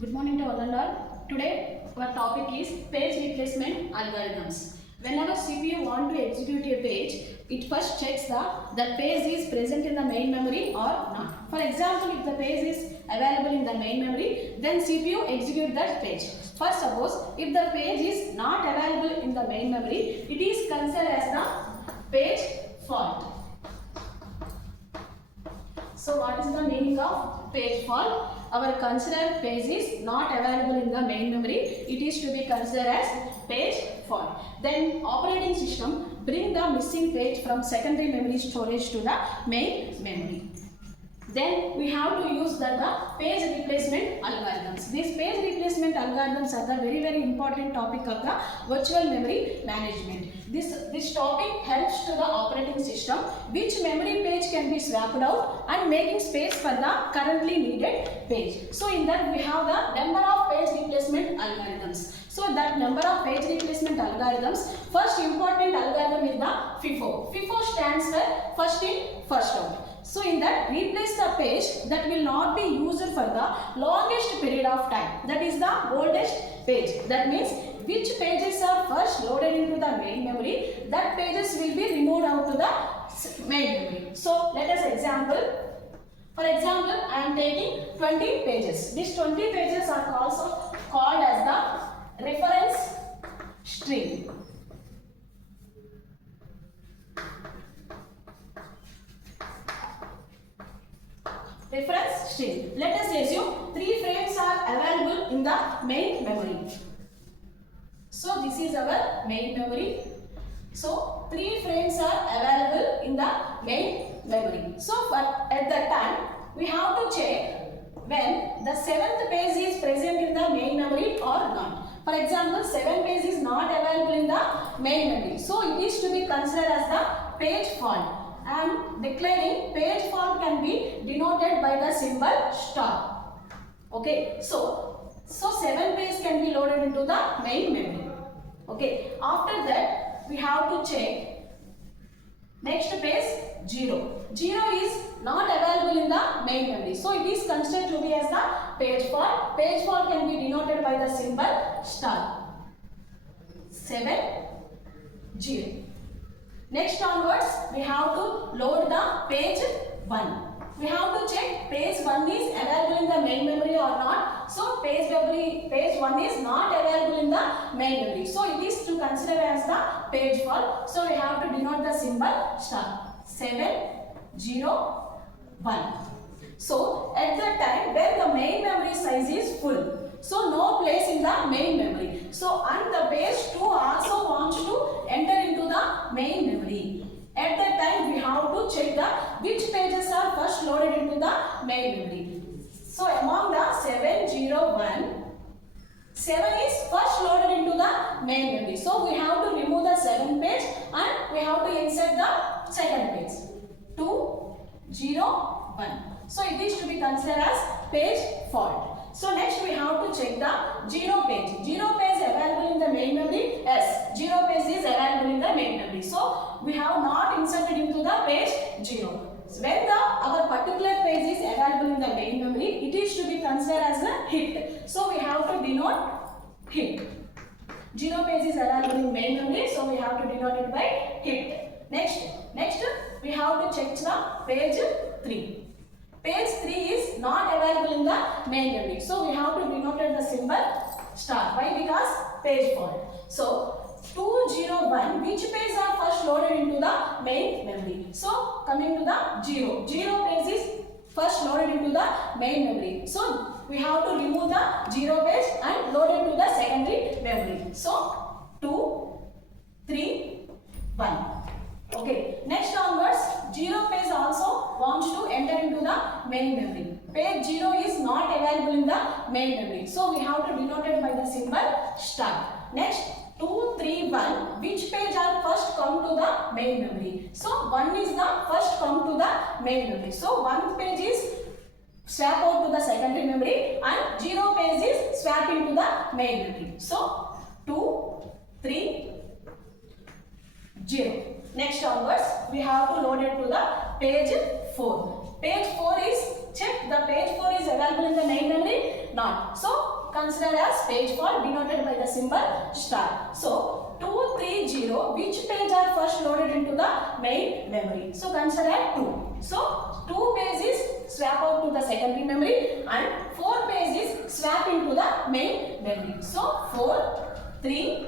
Good morning to all and all. Today our topic is page replacement algorithms. Whenever CPU want to execute a page, it first checks that page is present in the main memory or not. For example, if the page is available in the main memory, then CPU execute that page. First, suppose if the page is not available in the main memory, it is considered as the page fault. So what is the meaning of page fault? Our considered page is not available in the main memory. It is to be considered as page fault. Then operating system bring the missing page from secondary memory storage to the main memory. Then we have to use the page replacement algorithms. These page replacement algorithms are the very important topic of the virtual memory management. This topic helps to the operating system which memory page can be swapped out and making space for the currently needed page. So in that we have the number of page replacement algorithms. So that number of page replacement algorithms, first important algorithm is the FIFO. FIFO stands for first in, first out. So in that, replace the page that will not be used for the longest period of time. That is the oldest page. That means which pages are first loaded into the main memory, that pages will be removed out to the main memory. So let us example. For example, I am taking 20 pages. These 20 pages are also called as the reference string. Reference string. Let us assume 3 frames are available in the main memory. So this is our main memory. So 3 frames are available in the main memory. So at that time we have to check when the 7th page is present in the main memory or not. For example, 7 page is not available in the main memory. So it is to be considered as the page fault. I am declaring page fault can be denoted by the symbol star. Okay, so 7 page can be loaded into the main memory. Okay, after that we have to check next page 0. 0 is not available in the main memory. So it is considered to be as the page fault. Page fault can be denoted by the symbol star. 7 0. Next onwards, we have to load the page 1. We have to check page 1 is available in the main memory or not. So page 1 is not available in the main memory. So it is to consider as the page fault. So we have to denote the symbol star. 7 0 1. So at that time when the main memory size is full, so no place in the main memory. So and the page 2 also wants to enter into the main memory. At that time we have to check which pages are first loaded into the main memory. So among the 7 0 1, 7 is first loaded into the main memory. So we have to remove the 7th page and we have to insert the second page. 2 0 1. So it is to be considered as page fault. So next we have to check the 0 page. 0 page available in the main memory? Yes, 0 page is available in the main memory. So we have not inserted into the page 0. So when our particular page is available in the main memory, it is to be considered as a hit. So we have to denote hit. 0 page is available in main memory, so we have to denote it by hit. Next we have to check the page 3. Page 3 is not available in the main memory. So we have to denote the symbol star. Why? Because page fault. So 201, which page are first loaded into the main memory? So coming to the 0. 0 page is first loaded into the main memory. So we have to remove the 0 page and load it to the secondary memory. So 2 3 1. Okay, next onwards, 0 page also wants to enter into the main memory. Page 0 is not available in the main memory. So we have to denote it by the symbol star. Next, 2 3 1, which page are first come to the main memory? So 1 is the first come to the main memory. So 1 page is swap out to the secondary memory and 0 page is swap into the main memory. So 2 3 0. Next onwards, we have to load it to the page 4. Page 4 is check the page 4 is available in the main memory? Not. So considered as page fault denoted by the symbol star. So 230, which page are first loaded into the main memory? So consider 2. So 2 pages swap out to the secondary memory and 4 pages swap into the main memory. So 4, 3,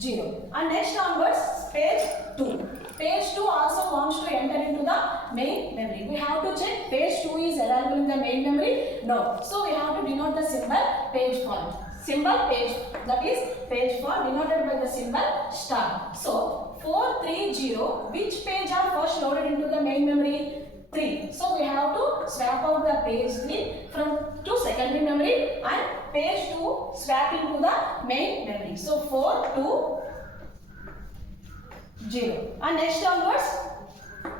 0. And next onwards, page 2. Page 2 also wants to enter into the main memory. We have to check page 2 is available in the main memory. No. So we have to denote the symbol page fault. Symbol page, that is page fault denoted by the symbol star. So 430, which page are first loaded into the main memory? 3. So we have to swap out the page 3 from to secondary memory and page 2 swap into the main memory. So 4, 2, 0. And next onwards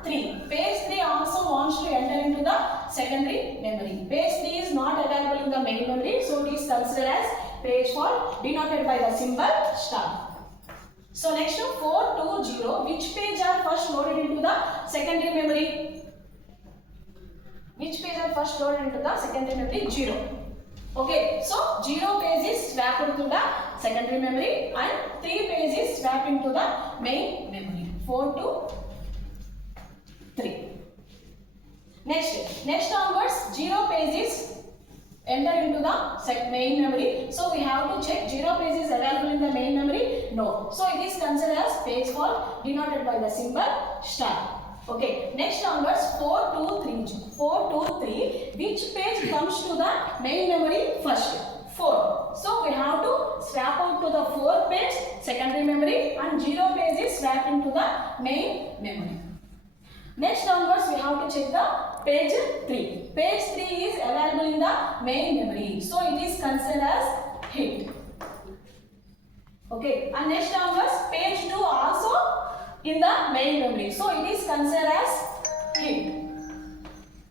3. Page 3 also wants to enter into the secondary memory. Page 3 is not available in the main memory, so it is considered as page fault denoted by the symbol star. So next to 420, which page are first loaded into the secondary memory? Which page are first loaded into the secondary memory? 0. Okay, so 0 page is swapped into the secondary memory and 3 pages swapped into the main memory. 4 to 3. Next onwards, 0 pages enter into the main memory. So we have to check 0 page is available in the main memory. No. So it is considered as page fault denoted by the symbol star. Okay. Next onwards 423. 423. Which page comes to the main memory first? 4. So we have to swap out to the 4 page secondary memory and 0 page is swapped into the main memory. Next onwards we have to check the page 3. Page 3 is available in the main memory. So it is considered as hit. Okay. And next onwards page 2 also in the main memory. So it is considered as hit.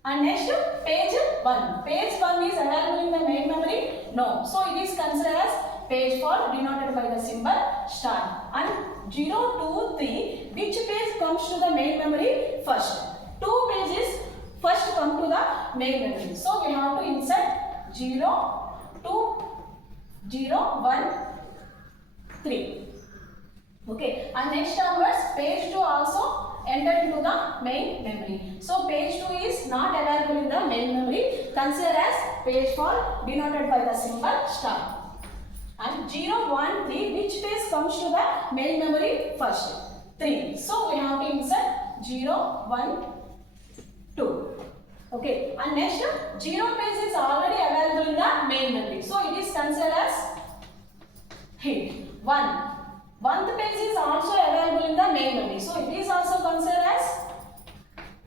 And next page 1. Page 1 is available in the main memory. No. So it is considered as page fault denoted by the symbol star. And 0, 2, 3. Which page comes to the main memory first? 2 pages first come to the main memory. So we have to insert 0, 2, 0, 1, 3. Okay. And next onwards page 2 also enter into the main memory. So page 2 is not available in the main memory. Consider as page fault denoted by the symbol star. And 0, 1, 3, which page comes to the main memory first? 3. So we have to insert 0, 1, 2. Okay. And next 0 page is already available in the main memory. So it is considered as hit. 1. 1th page is also available in the main memory. So it is also considered as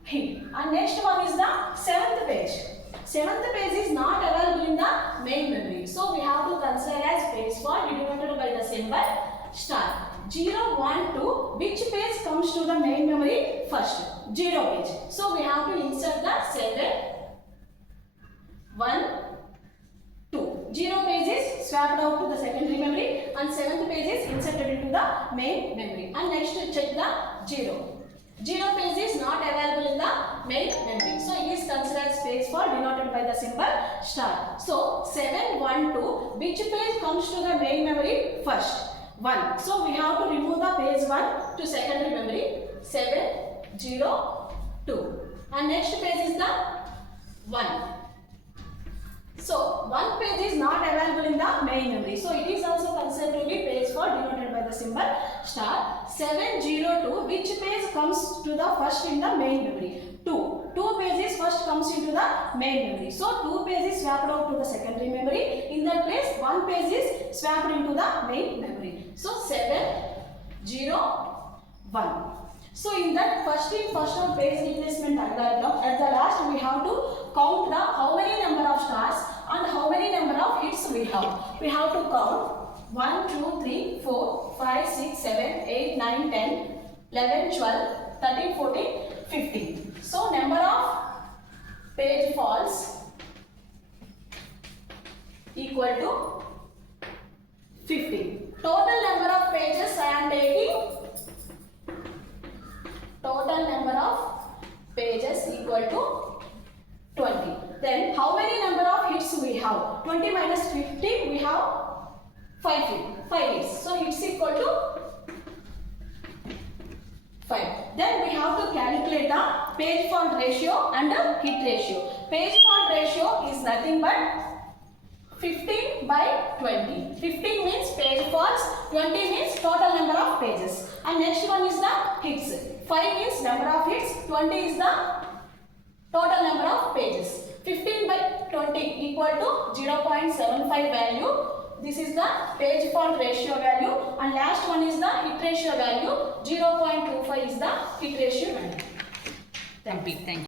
hit. And next one is the 7th page. 7th page is not available in the main memory. So we have to consider as page fault denoted by the symbol star. 0, 1, 2. Which page comes to the main memory first? 0 page. So we have to insert the 7, 1, 2. 0 page is swapped out to the secondary memory and 7th page is inserted into the main memory. And next check the 0. 0 page is not available in the main memory. So it is considered as page fault denoted by the symbol star. So 7, 1, 2. Which page comes to the main memory first? 1. So we have to remove the page 1 to secondary memory. 7, 0, 2. And next page is the 1. So 1 page is not available in the main memory. So it is also considered to be page fault denoted by the symbol star. 7, 0, 2. Which page comes to the first in the main memory? 2. 2 pages first comes into the main memory. So 2 pages swapped out to the secondary memory. In that place 1 page is swapped into the main memory. So 7, 0, 1. So in that first in first out page replacement algorithm, at the last we have to count the how many number of stars and how many number of hits we have. We have to count 1, 2, 3, 4, 5, 6, 7, 8, 9, 10, 11, 12, 13, 14, 15. So number of page faults equal to 15. Total number of pages I am taking. Total number of pages equal to 20. Then how many number of hits we have? have 20 minus 15, we have 5 hits. So hits equal to 5. Then we have to calculate the page fault ratio and the hit ratio. Page fault ratio is nothing but 15 by 20. 15 means page faults, 20 means total number of pages. And next one is the hits. 5 means number of hits, 20 is the total number of pages. 15 by 20 equal to 0.75 value. This is the page fault ratio value, and last one is the hit ratio value. 0.25 is the hit ratio value. Thank you.